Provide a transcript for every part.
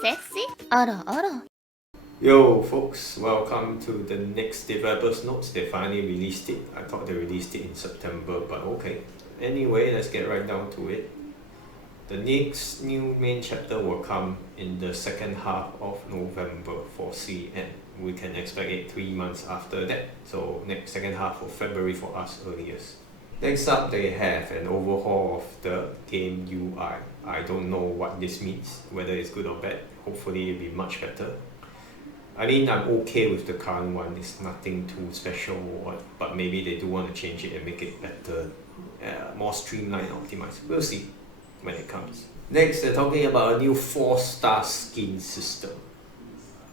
Sexy? 알아. Yo folks, welcome to the next developers notes. They finally released it. I thought they released it in September, but okay. Anyway, let's get right down to it. The next new main chapter will come in the second half of November for CN. We can expect it 3 months after that. So next second half of February for us earliest. Next up, they have an overhaul of the game UI. I don't know what this means, whether it's good or bad. Hopefully it'll be much better. I mean, I'm okay with the current one. It's nothing too special, but maybe they do want to change it and make it better, more streamlined, optimized. We'll see when it comes. Next, they're talking about a new 4-star skin system.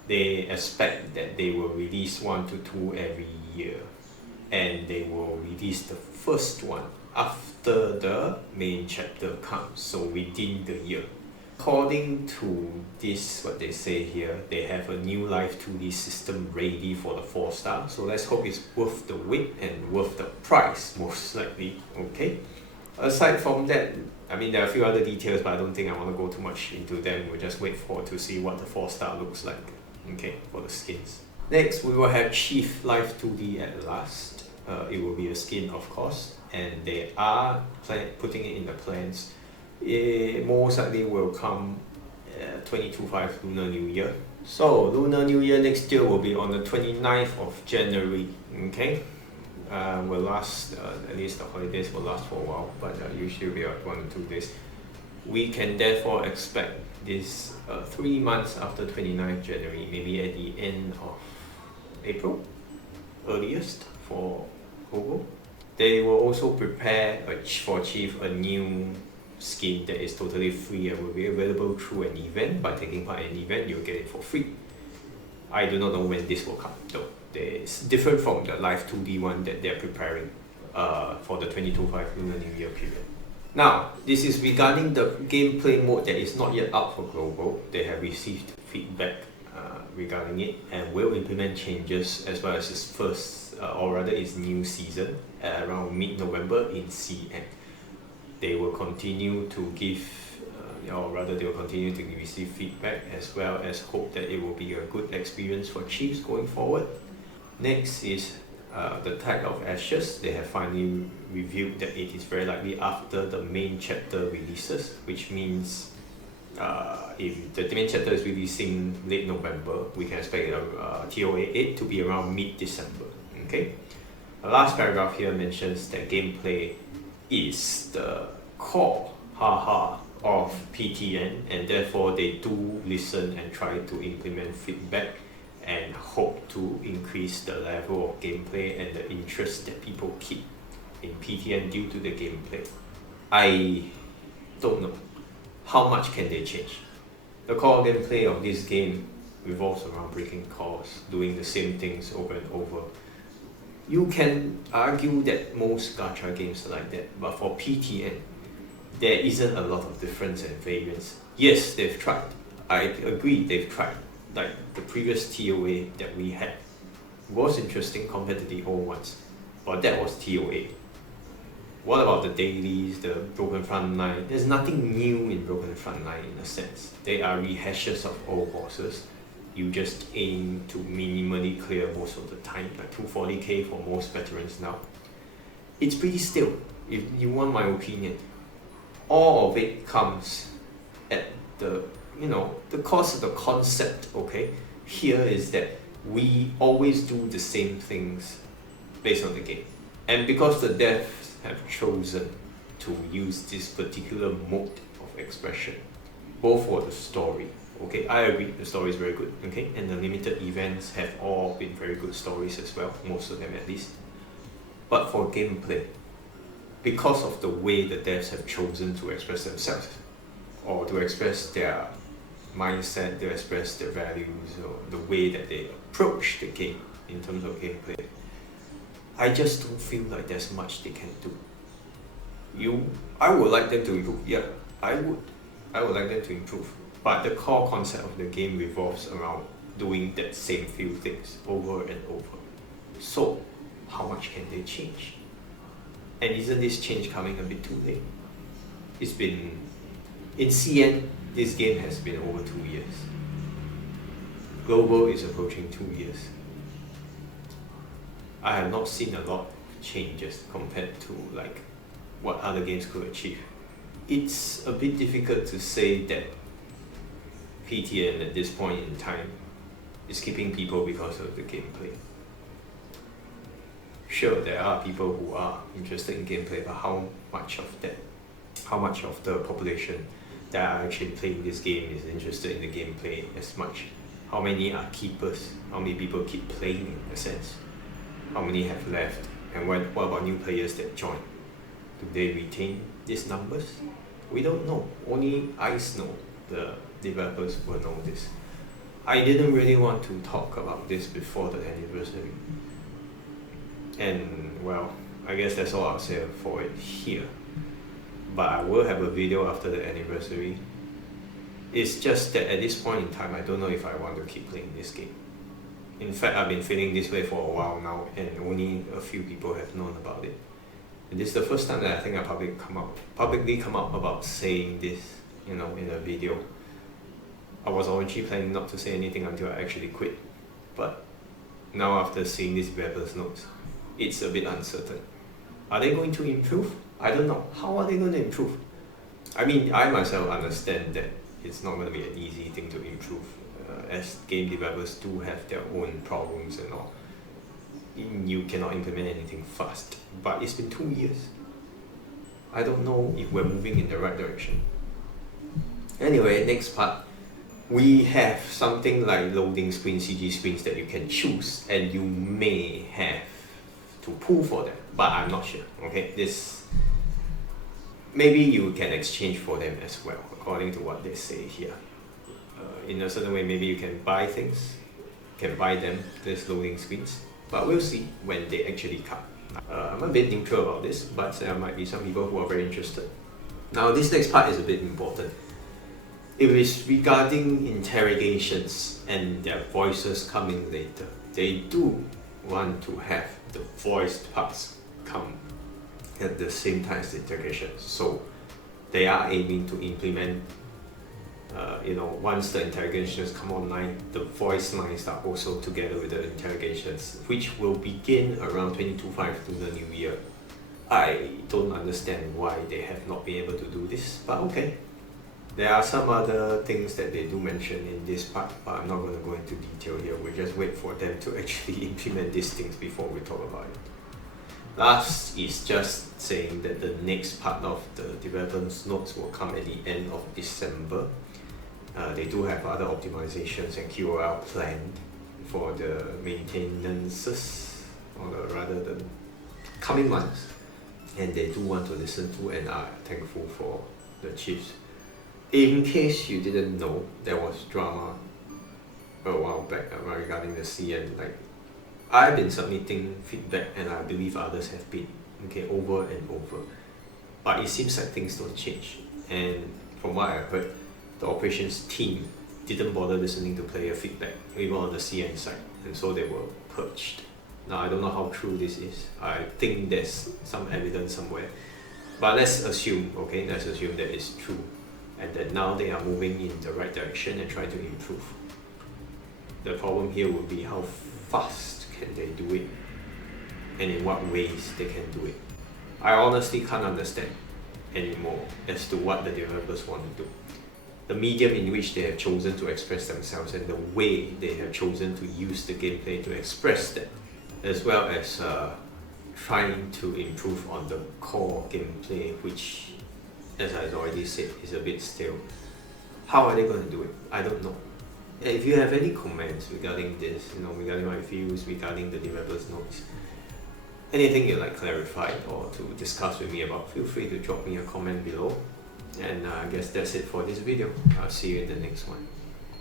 They expect that they will release 1 to 2 every year, and they will release the first one after the main chapter comes, so within the year. According to this, what they say here, they have a new live 2D system ready for the 4-star, so let's hope it's worth the wait and worth the price, most likely. Okay. Aside from that, I mean, there are a few other details, but I don't think I want to go too much into them. We'll just wait to see what the 4-star looks like, okay, for the skins. Next, we will have Chief Live 2D at last. It will be a skin, of course, and they are putting it in the plans. It most likely will come 2025 Lunar New Year. So Lunar New Year next year will be on the 29th of January. Okay, will last at least the holidays will last for a while, but usually be about 1 or 2 days. We can therefore expect this 3 months after 29th January, maybe at the end of April, earliest for Google. They will also prepare for Chief a new skin that is totally free and will be available through an event. By taking part in an event, you'll get it for free. I do not know when this will come though. It's different from the live 2D one that they're preparing for the 2025 Lunar New Year period. Now, this is regarding the gameplay mode that is not yet out for global. They have received feedback regarding it and will implement changes as well as its first, or rather its new season around mid-November in CN. They will continue to give, or rather they will continue to receive feedback as well as hope that it will be a good experience for Chiefs going forward. Next is the Tide of Ashes. They have finally revealed that it is very likely after the main chapter releases, which means if the main chapter is releasing late November, we can expect TOA 8 to be around mid-December. Okay. The last paragraph here mentions that gameplay is the core of PTN, and therefore they do listen and try to implement feedback and hope to increase the level of gameplay and the interest that people keep in PTN due to the gameplay. I don't know how much can they change. The core gameplay of this game revolves around breaking cores, doing the same things over and over. You can argue that most gacha games are like that, but for PTN, there isn't a lot of difference and variance. Yes, they've tried. I agree, they've tried. Like the previous TOA that we had was interesting compared to the old ones, but that was TOA. What about the dailies, the Broken Frontline? There's nothing new in Broken Frontline in a sense. They are rehashes of old bosses. You just aim to minimally clear most of the time, like 240k for most veterans now. It's pretty still, if you want my opinion. All of it comes at the cost of the concept, okay? Here is that we always do the same things based on the game. And because the devs have chosen to use this particular mode of expression, both for the story. Okay, I agree, the story is very good, okay? And the limited events have all been very good stories as well, most of them at least. But for gameplay, because of the way the devs have chosen to express themselves, or to express their mindset, to express their values, or the way that they approach the game in terms of gameplay, I just don't feel like there's much they can do. I would like them to improve, yeah, I would like them to improve. But the core concept of the game revolves around doing that same few things over and over. So, how much can they change? And isn't this change coming a bit too late? It's been, in CN, this game has been over 2 years. Global is approaching 2 years. I have not seen a lot of changes compared to like what other games could achieve. It's a bit difficult to say that PTN at this point in time is keeping people because of the gameplay. Sure, there are people who are interested in gameplay, but how much of the population that are actually playing this game is interested in the gameplay as much? How many are keepers? How many people keep playing in a sense? How many have left? And what about new players that join? Do they retain these numbers? We don't know. Only ICE know. The developers will know this. I didn't really want to talk about this before the anniversary. And well, I guess that's all I'll say for it here. But I will have a video after the anniversary. It's just that at this point in time, I don't know if I want to keep playing this game. In fact, I've been feeling this way for a while now, and only a few people have known about it. And this is the first time that I think I publicly come out about saying this, in a video. I was originally planning not to say anything until I actually quit. But now after seeing these developers' notes, it's a bit uncertain. Are they going to improve? I don't know. How are they going to improve? I mean, I myself understand that it's not going to be an easy thing to improve, as game developers do have their own problems and all. You cannot implement anything fast. But it's been 2 years. I don't know if we're moving in the right direction. Anyway, next part. We have something like loading screens, CG screens that you can choose, and you may have to pull for them, but I'm not sure. Okay, maybe you can exchange for them as well, according to what they say here. In a certain way, maybe you can buy things, these loading screens, but we'll see when they actually come. I'm a bit neutral about this, but there might be some people who are very interested. Now, this next part is a bit important. It is regarding interrogations and their voices coming later. They do want to have the voiced parts come at the same time as the interrogations. So they are aiming to implement, once the interrogations come online, the voice lines are also together with the interrogations, which will begin around 22.5 to the new year. I don't understand why they have not been able to do this, but okay. There are some other things that they do mention in this part, but I'm not going to go into detail here. We'll just wait for them to actually implement these things before we talk about it. Last is just saying that the next part of the development notes will come at the end of December. They do have other optimizations and QoL planned for the maintenances, or rather the coming months. And they do want to listen to and are thankful for the chiefs. In case you didn't know, there was drama a while back regarding the CN. I've been submitting feedback, and I believe others have been, over and over. But it seems like things don't change. And from what I heard, the operations team didn't bother listening to player feedback, even on the CN side, and so they were purged. Now, I don't know how true this is. I think there's some evidence somewhere. But let's assume that it's true, and that now they are moving in the right direction and trying to improve. The problem here would be how fast can they do it, and in what ways they can do it. I honestly can't understand anymore as to what the developers want to do. The medium in which they have chosen to express themselves and the way they have chosen to use the gameplay to express that, as well as trying to improve on the core gameplay, which, as I already said, is a bit stale. How are they going to do it? I don't know. If you have any comments regarding this, regarding my views, regarding the developers' notes, anything you'd like clarified or to discuss with me about, feel free to drop me a comment below. And I guess that's it for this video. I'll see you in the next one.